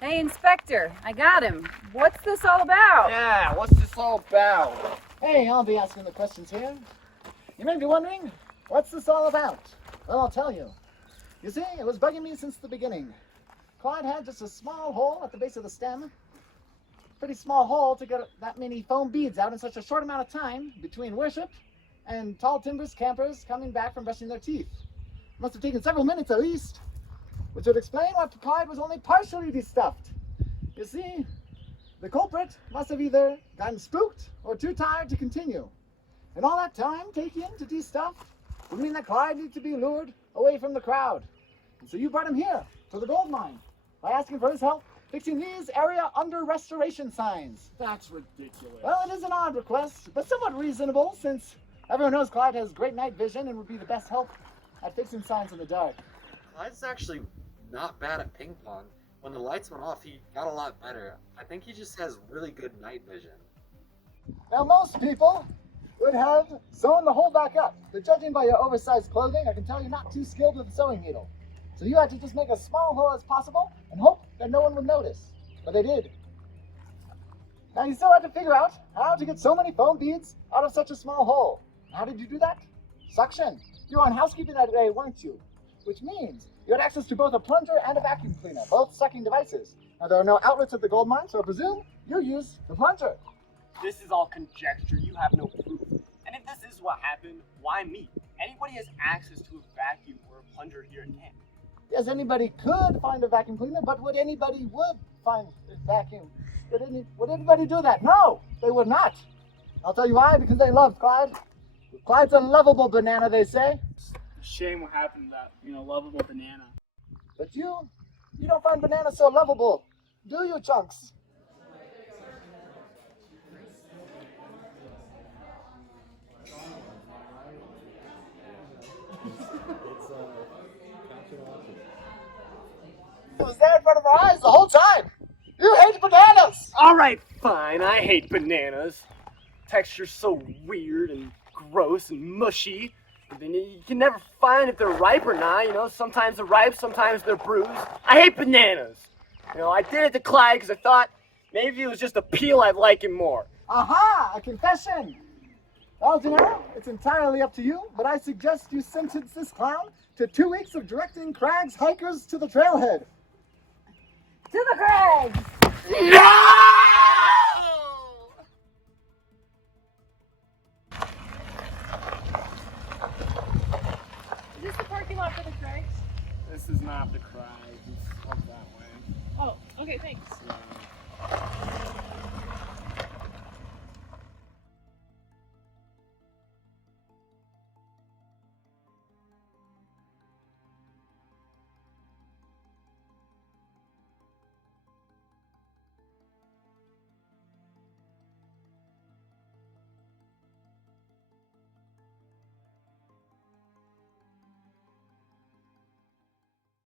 Hey, Inspector, I got him. What's this all about? Yeah, what's this all about? Hey, I'll be asking the questions here. You may be wondering, what's this all about? Well, I'll tell you. You see, it was bugging me since the beginning. Clyde had just a small hole at the base of the stem. Pretty small hole to get that many foam beads out in such a short amount of time between worship and tall timbers campers coming back from brushing their teeth. Must have taken several minutes at least, which would explain why Clyde was only partially destuffed. You see, the culprit must have either gotten spooked or too tired to continue. And all that time taken to destuff would mean that Clyde needed to be lured away from the crowd. And so you brought him here to the gold mine by asking for his help fixing these area under restoration signs. That's ridiculous. Well, it is an odd request, but somewhat reasonable since everyone knows Clyde has great night vision and would be the best help at fixing signs in the dark. Clyde's actually not bad at ping pong. When the lights went off, he got a lot better. I think he just has really good night vision. Now, most people would have sewn the hole back up, but judging by your oversized clothing, I can tell you're not too skilled with a sewing needle. So you had to just make as small hole as possible and hope that no one would notice. But they did. Now you still had to figure out how to get so many foam beads out of such a small hole. How did you do that? Suction. You were on housekeeping that day, weren't you? Which means you had access to both a plunger and a vacuum cleaner, both sucking devices. Now there are no outlets at the gold mine, so I presume you used the plunger. This is all conjecture. You have no proof. And if this is what happened, why me? Anybody has access to a vacuum or a plunger here at camp. Yes, anybody could find a vacuum cleaner, but would anybody find a vacuum? Would anybody do that? No, they would not. I'll tell you why, because they love Clyde. Clyde's a lovable banana, they say. Shame what happened to that, lovable banana. But you don't find bananas so lovable, do you, Chunks? It was there in front of our eyes the whole time. You hate bananas! Alright, fine, I hate bananas. Texture's so weird and gross and mushy. And then you can never find if they're ripe or not, sometimes they're ripe, sometimes they're bruised. I hate bananas. I did it to Clyde because I thought maybe if it was just a peel I'd like him more. Aha! A confession! Well, it's entirely up to you, but I suggest you sentence this clown to 2 weeks of directing Craig's hikers to the trailhead. To the crags! No! Is this the parking lot for the crags? This is not the Clyde. It's up that way. Oh, okay, thanks. Yeah.